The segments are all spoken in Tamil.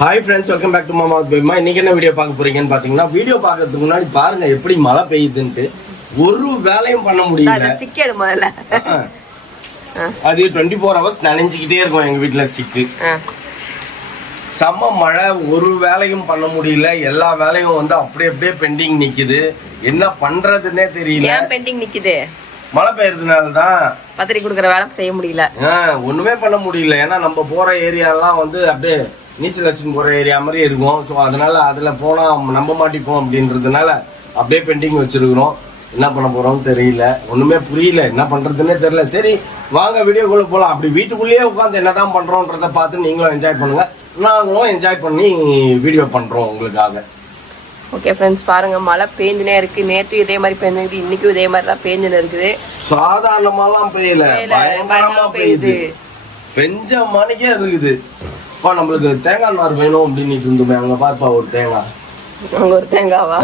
Hi friends, welcome back to Mama with Bima. இன்னைக்கு என்ன வீடியோ பார்க்க போறீங்கன்னு பாத்தீங்கன்னா வீடியோ பார்க்கிறதுக்கு முன்னாடி பாருங்க எப்படி மழை பெய்யுதுன்னு. ஒரு வேலையும் பண்ண முடியல. ஸ்டிக் எடு முதல்ல. அது 24 hours நனைஞ்சிக்கிட்டே இருக்கும் எங்க வீட்ல ஸ்டிக். சம மழை, ஒரு வேலையும் பண்ண முடியல. எல்லா வேலையும் வந்து அப்படியே பெண்டிங் நிக்குது. என்ன பண்றதுன்னே தெரியல. ஏன் பெண்டிங் நிக்குது? மழை பெய்யறதுனால தான் பத்திரிக்கை கொடுக்கற வேலை செய்ய முடியல. ஒண்ணுமே பண்ண முடியல. ஏன்னா நம்ம போற ஏரியாலாம் வந்து அப்படியே நீச்சல் அடிச்சுன்னு போற ஏரியா மாதிரி இருக்கும். ஸோ அதனால அதுல போனா நம்ப மாட்டிப்போம் அப்படின்றதுனால அப்படியே பெண்டிங் வச்சிருக்கிறோம். என்ன பண்ண போறோம்னு தெரியல, ஒண்ணுமே புரியல, என்ன பண்றதுன்னே தெரியல. சரி வாங்க வீடியோக்குள்ள போலாம். அப்படி வீட்டுக்குள்ளேயே உட்காந்து என்னதான் பண்றோம்ன்றத பார்த்து நீங்களும் என்ஜாய் பண்ணுங்க, நாங்களும் என்ஜாய் பண்ணி வீடியோ பண்றோம் உங்களுக்காக. ஓகே ஃப்ரெண்ட்ஸ், பாருங்க மழை பேஞ்சுனே இருக்கு. நேத்து இதே மாதிரி பேஞ்சுது, இன்னைக்கும் இதே மாதிரி தான் பேஞ்சுன்னு இருக்குது. சாதாரணமாலாம் பெய்யல, பயங்கரமா பெய்யுது. பெஞ்ச மணிக்கே இருக்குது. அப்பா நம்மளுக்கு தேங்காய் நார் வேணும் அப்படின்னு இருந்தோமே, அங்க பாப்பா ஒரு தேங்காய். அங்க ஒரு தேங்காவா?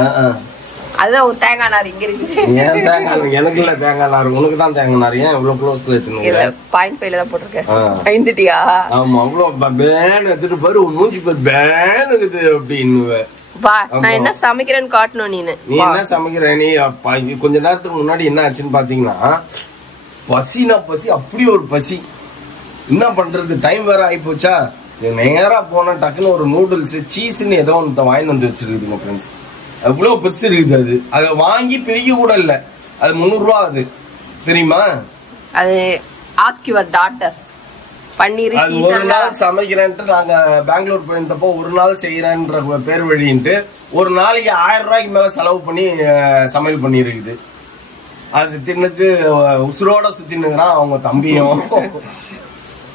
அதுதான் ஒரு தேங்காய் நார் இங்க இருக்குது. ஏன் தேங்காய்? எனக்கு இல்ல தேங்காய் நார், உனக்கு தான் தேங்காய் நார். ஏன் இவ்வளவு க்ளோஸ்ல எடுத்துனீங்க? இல்ல பாயிண்ட் பைல தான் போட்டுருக்கேன். ஐந்துட்டியா? ஆமா, அவ்வளவு பேன் எடுத்துட்டு பாரு, மூஞ்சி பாரு பேன் இருக்குது அப்படின்னு. வா, நான் என்ன சமைக்கிறேன்னு காட்டணும். நீ என்ன சமைக்கிற? நீ கொஞ்ச நேரத்துக்கு முன்னாடி என்ன ஆச்சுன்னு பாத்தீங்கன்னா, பசினா பசி, அப்படி ஒரு பசி. என்ன பண்றது, டைம் வேற ஆகி போச்சா. நேரா போன டக்குன்னு ஒரு நூடுல்ஸ் சீஸ்ன்னு ஏதோ ஒன்று வாங்கி வந்து வச்சிருக்குதுங்க ஃப்ரெண்ட்ஸ். அவ்வளவு பெருசு இருக்குது. அதை வாங்கி பிரிக்க கூட இல்ல. அது 300 ரூபா. அது தெரியுமா? அது ask your daughter. Paneer cheese ஒரு நாள் சமைக்கிறேன்ட்டு நாங்க பெங்களூர் போயிருந்தப்போ ஒரு நாள் செய்யறேன்ற பேர் வழின்ட்டு ஒரு நாளைக்கு 1000 ரூபாய்க்கு மேல செலவு பண்ணி சமையல் பண்ணி இருக்குது. அது தின்னுட்டு உசுரோட சுத்தினுங்கிறான் அவங்க தம்பியும்.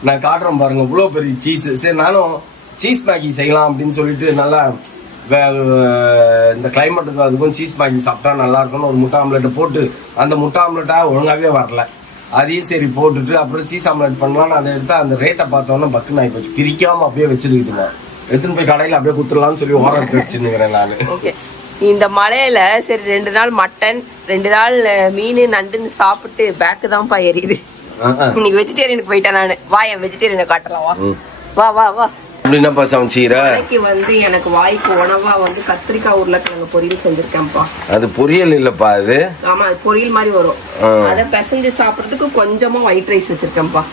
நான் காட்டுறேன் பாருங்க, இவ்வளவு பெரிய சீஸ். சரி நானும் சீஸ் மேகி செய்யலாம் அப்படின்னு சொல்லிட்டு, நல்லா இந்த கிளைமேட்டுக்கு அதுக்கும் சீஸ் மேகி சாப்பிட்டா நல்லா இருக்கும்னு ஒரு முட்டை ஆம்லெட்டை போட்டு, அந்த முட்டை ஆம்லெட்டா ஒழுங்காவே வரல. அதையும் சரி போட்டுட்டு அப்புறம் சீஸ் ஆம்லெட் பண்ணலாம்னு அதை எடுத்து அந்த ரேட்டை பார்த்தோன்னா பக்குன்னு ஆகி போச்சு. பிரிக்காம அப்படியே வச்சிருக்குதுங்க. எடுத்துன்னு போய் கடையில் அப்படியே குத்துடலாம்னு சொல்லி ஓரம் வச்சுருக்கிறேன் நான். இந்த மழையில சரி 2 நாள் மட்டன், 2 நாள் மீன் நண்டுன்னு சாப்பிட்டு பேக்கு தான்ப்பா எரியுது. இன்னைக்கு வெஜிடேரியனுக்கு போயிட்டேன் நானு. வா, என் வெஜிடேரியனை காட்டலாம். வா வா வா. அப்படின்னாப்பா சமைச்சீரா? வந்து எனக்கு வாய்க்கு உணவா வந்து கத்திரிக்காய் உருளைக்கிழங்கு பொரியல் செஞ்சிருக்கேன்ப்பா. அது பொரியல் இல்லப்பா, அது ஆமா, அது பொரியல் மாதிரி வரும். அத பிசைஞ்சு சாப்பிடுறதுக்கு கொஞ்சமா ஒயிட் ரைஸ் வச்சிருக்கேன்ப்பா.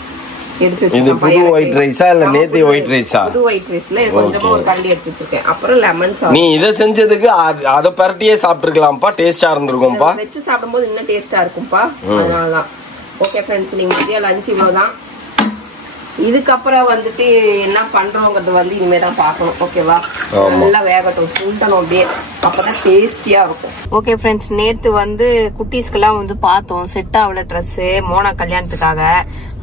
எடுத்து இது புது ஒயிட் ரைஸா இல்ல நேத்தி ஒயிட் ரைஸா? புது ஒயிட் ரைஸ்ல கொஞ்சமா ஒரு கரண்டி எடுத்து வச்சிருக்கேன். அப்புறம் லெமன் சாஸ். நீ இத செஞ்சதுக்கு அத பரட்டியே சாப்பிட்டுருக்கலாம்ப்பா, டேஸ்டா இருந்திருக்கும்பா. வெச்சு சாப்பிடும்போது இன்னும் டேஸ்டா இருக்கும்பா. அதனாலதான். ஓகே ஃப்ரெண்ட்ஸ், நீங்க மதியம் லஞ்ச் இவ்வளவுதான். இதுக்கப்புறம் வந்துட்டு என்ன பண்றோங்கிறது வந்து இனிமே தான் பார்க்கணும். ஓகேவா? நல்லா வேகட்டும், சுண்டணும் அப்படியே, அப்பதான் டேஸ்டியா இருக்கும். ஓகே ஃப்ரெண்ட்ஸ், நேத்து வந்து குட்டீஸ்க்கெல்லாம் வந்து பார்த்தோம், செட் ஆகல ட்ரெஸ் மோனா கல்யாணத்துக்காக.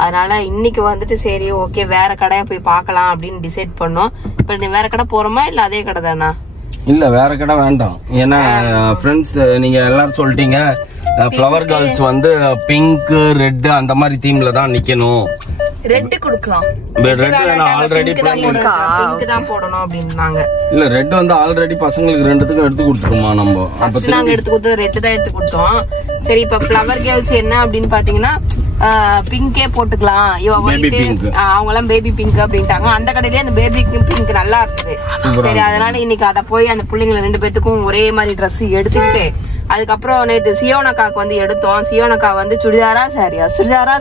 அதனால இன்னைக்கு வந்துட்டு சரி ஓகே வேற கடையா போய் பார்க்கலாம் அப்படின்னு டிசைட் பண்ணோம். இப்ப நீ வேற கடை போறோமா இல்ல அதே கடை தானா? இல்ல வேற கடை வேண்டாம். ஏன்னா ஃப்ரெண்ட்ஸ் நீங்க எல்லாரும் சொல்லிட்டீங்க ஃப்ளவர் கேர்ள்ஸ் வந்து பிங்க் ரெட் அந்த மாதிரி தீம்ல தான் நிக்கணும். ரெட் குடுக்கலாம். ரெட் ஆல்ரெடி பிங்க் தான் போடணும் அப்படின்னாங்க. இல்ல ரெட் வந்து ஆல்ரெடி பசங்களுக்கு ரெண்டுத்துக்கும் எடுத்து கொடுத்துருமா நம்ம. அப்ப நாங்க எடுத்து கொடுத்தோம், ரெட் தான் எடுத்து கொடுத்தோம். சரி இப்ப ஃப்ளவர் கேர்ள்ஸ் என்ன அப்படின்னு பாத்தீங்கன்னா பிங்கே போட்டுக்கலாம். அவங்க எல்லாம் பேபி பிங்க் அப்படின்ட்டாங்க. அந்த கடையிலேயே அந்த பேபி பிங்க் நல்லா இருக்குது. சரி அதனால இன்னைக்கு அத போய் அந்த பிள்ளைங்களை 2 பேத்துக்கும் ஒரே மாதிரி ட்ரெஸ் எடுத்துக்கிட்டு, அதுக்கப்புறம் நேத்து சியோனக்காக்கு வந்து எடுத்தோம். சியோனக்கா வந்து சுடிதாரா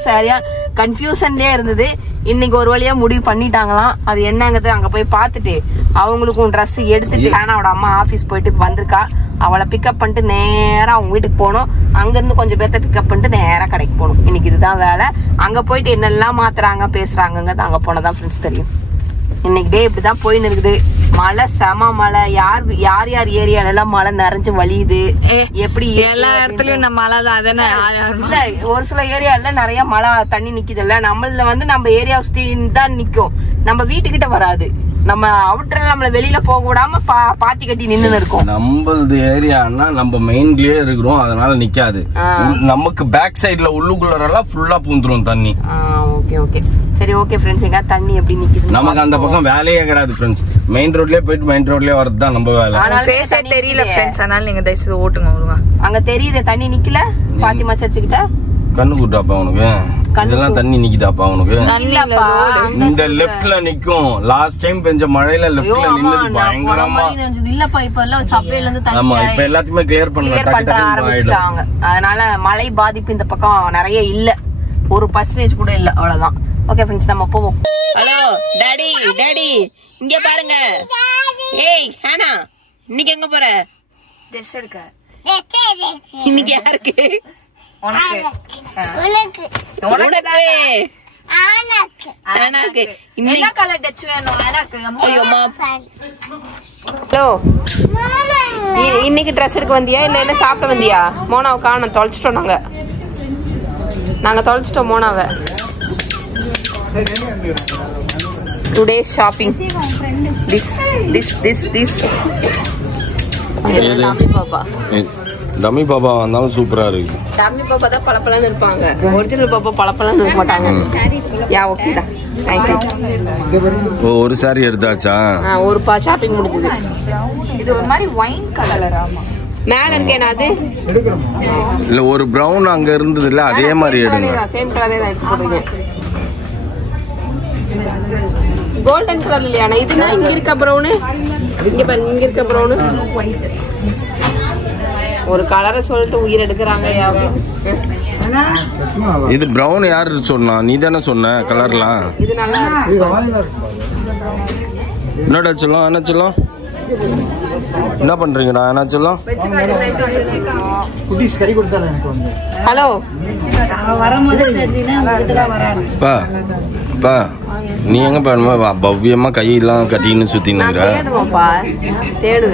சாரியா கன்ஃபியூஷன்லயே இருந்தது. இன்னைக்கு ஒரு வழியா முடிவு பண்ணிட்டாங்களாம். அது என்னங்கிறது அங்க போய் பார்த்துட்டு அவங்களுக்கும் ட்ரெஸ் எடுத்துட்டு, ஆனாவோட அம்மா ஆபீஸ் போயிட்டு வந்திருக்கா. அவளை பிக்கப் பண்ணிட்டு நேரா அவங்க வீட்டுக்கு போகணும். அங்க இருந்து கொஞ்சம் பேர்த்த பிக்கப் பண்ணிட்டு நேரா கடைக்கு போகணும். இன்னைக்கு இதுதான் வேலை. அங்க போயிட்டு என்னெல்லாம் மாத்துறாங்க பேசுறாங்க அங்க போனதான் ஃப்ரெண்ட்ஸ் தெரியும். இன்னைக்கு டே இப்படிதான் போயின்னு இருக்குது. மழை செம மழை. யார் ஏரியால எல்லாம் மழை நிறைஞ்சு வலியுது. எப்படி எல்லா இடத்துலயும் இந்த மழை தான். இல்ல ஒரு சில ஏரியால நிறைய மழை தண்ணி நிக்குது இல்ல. நம்மள வந்து நம்ம ஏரியா சுத்தி தான் நிக்கும், நம்ம வீட்டுக்கிட்ட வராது. நம்ம அவுட்டர்ல நம்மள வெளியில போக விடாம பாத்தி கட்டி நின்னு இருக்கோம். நம்மளது ஏரியானா நம்ம மெயின்லயே இருக்கிறோம், அதனால நிக்காது. நமக்கு பேக் சைடுல உள்ளுக்குள்ளரெல்லாம் ஃபுல்லா பூந்துரும் தண்ணி. ஓகே ஓகே சரி ஓகே ஃப்ரெண்ட்ஸ், எங்க தண்ணி எப்படி நிக்குது? நமக்கு அந்த பக்கம் வேலையே கிடையாது ஃப்ரெண்ட்ஸ். மெயின் ரோட்லயே போயிட்டு மெயின் ரோட்லயே வரது தான் நம்ம வேலை. ஆனா ஃபேஸே தெரியல ஃப்ரெண்ட்ஸ், அதனால நீங்க தயவு செய்து ஓட்டுங்க. அங்க தெரியுது தண்ணி நிக்கல. பாத்திமா சர்ச்சுக்கிட்ட கண்ணு கூட்டாப்பா உனக்கு. இதெல்லாம் தண்ணி நிக்குதாப்பா உனக்கு? இந்த இந்த லெஃப்ட்ல நிக்கும். லாஸ்ட் டைம் பெஞ்ச மழையில லெஃப்ட்ல நின்னது பயங்கரமா. இல்லப்பா இப்ப எல்லாம் சப்வேல இருந்து தண்ணி ஆமா இப்ப எல்லாத்தையுமே கிளியர் பண்ற ஆரம்பிச்சிட்டாங்க. அதனால மழை பாதிப்பு இந்த பக்கம் நிறைய இல்ல, 1% கூட இல்ல, அவ்வளவுதான். ஓகே ஃப்ரெண்ட்ஸ், நம்ம போவோம். ஹலோ டாடி, டாடி இங்க பாருங்க. ஏய் ஹானா, இன்னைக்கு எங்க போற? ட்ரெஸ் எடுக்க. இன்னைக்கு யாருக்கு? உனக்கு. உனக்கு. உனக்கு. ஆனாக்கு. என்ன கலர் ட்ரெஸ் வேணும்? எனக்கு. ஐயோமா. ஹலோ, இன்னைக்கு ட்ரெஸ் எடுக்க வந்தியா இல்ல என்ன சாப்பிட வந்தியா? மோனாவை காணோம், தொலைச்சிட்டோம். நாங்க தொலைச்சிட்டோம் மோனாவை. Today shopping. திஸ் டம்மி பாப்பா வந்தாலும் சூப்பரா இருக்கு. டம்மி பாப்பா தான் பளபளன்னு இருப்பாங்க, ஒரிஜினல் பாப்பா பளபளன்னு இருக்க மாட்டாங்க. யா ஓகேடா, ஒரு சாரி எடுத்தாச்சா? ஒரு ஷாப்பிங் முடிஞ்சது. இது ஒரு மாதிரி ஒயின் கலர். ஆமா, மேல இருக்கேனா? அது இல்ல, ஒரு பிரவுன் அங்க இருந்தது இல்ல, அதே மாதிரி எடுங்க. சேம் கலரே தான் எடுத்து போடுங்க. கோல்டன் கலர் இல்லையா? இதுனா இங்க இருக்க பிரவுன், இங்க பாருங்க, இங்க இருக்க பிரவுன். ஒரு கலரை சொல்லிட்டு உயிர் எடுக்கிறாங்க. இது பிரவுன் யாரு சொன்னா? நீ தானே சொன்ன கலர்லாம். இது நல்லா என்னடா சொல்லும்? என்ன சொல்லும்? என்ன பண்றீங்கடா? என்ன சொல்லும்? ஹலோ, பா பா, நீ எங்க பாருமா பவ்யமா கையெல்லாம் கட்டின்னு சுத்தினுங்கிற?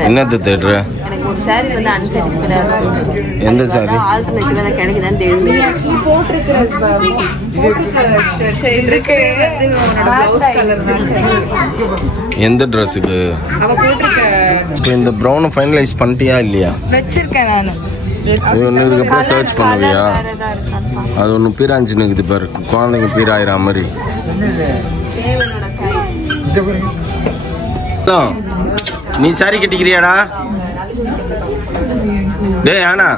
என்னத்த தேடுற? எனக்கு ஒரு சாரி வந்து அன்சாட்டிஸ்ஃபைடா இருக்கு. எந்த சாரி? ஆல்டர்னேட்டிவா தான் கிடைக்குதான்னு தேடுங்க. நீ போட்டுருக்கிற எந்த ட்ரெஸ்ஸுக்கு? இப்போ இந்த ப்ரௌனை ஃபைனலைஸ் பண்ணிட்டியா இல்லையா? வச்சிருக்கேன் நானு. அது ஒன்று இதுக்கப்புறம் சர்ச் பண்ணுவியா? அது ஒன்று பீராஞ்சின்னு இருக்குது பாரு, குழந்தைங்க பீராயிரா மாதிரி. நீ சாரி கட்டிக்கிறியாடா? டேய் ஆனா,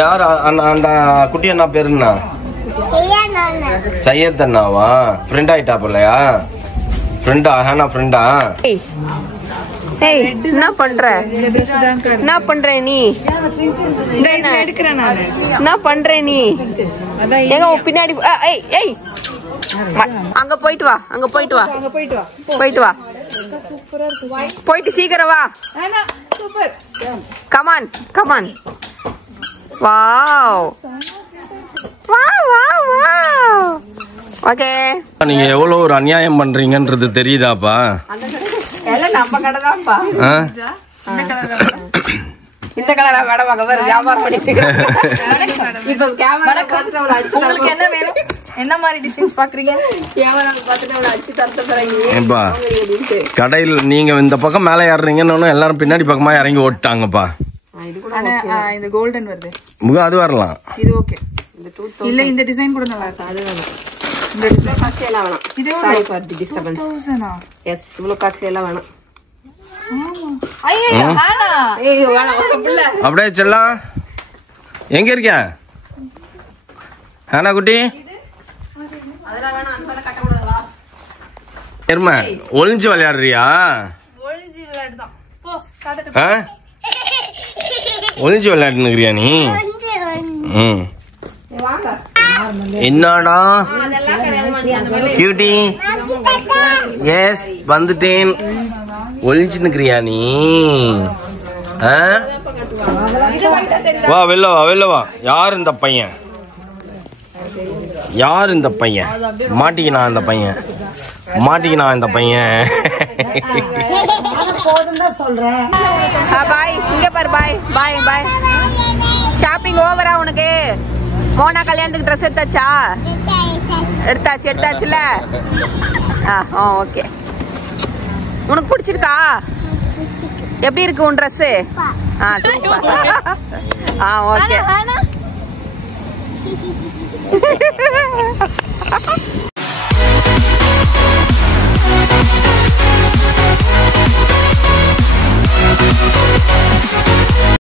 யார் அந்த குட்டி அண்ணா பேரு என்ன? சையத் அண்ணாவா? ஃப்ரெண்ட் ஆயிட்டாப்பலையா? ஃப்ரெண்டா? ஹானா ஃப்ரெண்டா? ஏய், என்ன பண்ற? என்ன பண்ற நீ? என்ன பண்ற நீ? எங்க பின்னாடி? ஏய் ஏய், அங்க போயிட்டு வா, அங்க போயிட்டு வா, போயிட்டு வா, போயிட்டு சீக்கிரம் வா. Come on come on. Wow wow wow wow. Okay, நீங்க எவ்வளவு ஒரு அநியாயம் பண்றீங்கன்றது தெரியுதாப்பா? எல்லாம் நம்ம கடை தான்ப்பா. இந்த கலரா மேடம் அங்க வேற வியாபாரம் பண்ணிட்டு இப்ப கேமரா பார்த்துட்டு அவளை அடிச்சு. உங்களுக்கு என்ன வேணும்? என்ன மாதிரி டிசைன்ஸ் பாக்குறீங்க? கேமரா பார்த்துட்டு அவளை அடிச்சு தரத்த போறீங்க. கடையில் நீங்க இந்த பக்கம் மேல ஏறுறீங்கன்னு எல்லாரும் பின்னாடி பக்கமா இறங்கி ஓட்டாங்கப்பா. இந்த கோல்டன் வருது, அது வரலாம். இது ஓகே. இல்ல இந்த டிசைன் கூட நல்லா இருக்கு. அது இந்த டிசைன் காஸ்ட் எல்லாம் வேணாம். இது sorry for the disturbance. 2000. Yes, இவ்ளோ காஸ்ட் எல்லாம் வேணாம். ஐயோ ஹானா, ஏய் வேணாம் ஒரு புள்ள. அப்படியே செல்லம் எங்க இருக்க ஹானா குட்டி? அதெல்லாம் வேணாம், அந்த கட்ட கூடாதா? எர்மா ஒளிஞ்சு விளையாடுறியா? ஒளிஞ்சு விளையாடுதான். போ காட்ட. ஒளிஞ்சு விளையாடுனுக்கிறியா நீ? ம், வாங்க. என்னடா கியூட்டி? எஸ் வந்துட்டேன். ஒளிஞ்சுன்னுக்கிறியா நீ? வா வெளில வா, வெளில வா. யார் இந்த பையன்? யார் இந்த பையன்? மாட்டிக்கினா இந்த பையன், மாட்டிக்கினா இந்த பையன். பாய், இங்க பாரு. பாய் பாய் பாய். ஷாப்பிங் ஓவரா உனக்கு? மோனா கல்யாணத்துக்கு ட்ரெஸ் எடுத்தாச்சா? எடுத்தாச்சுல? ஓகே. உனக்கு பிடிச்சிருக்கா? எப்படி இருக்கு உன் ட்ரெஸ்? சூப்பர். ஓகே.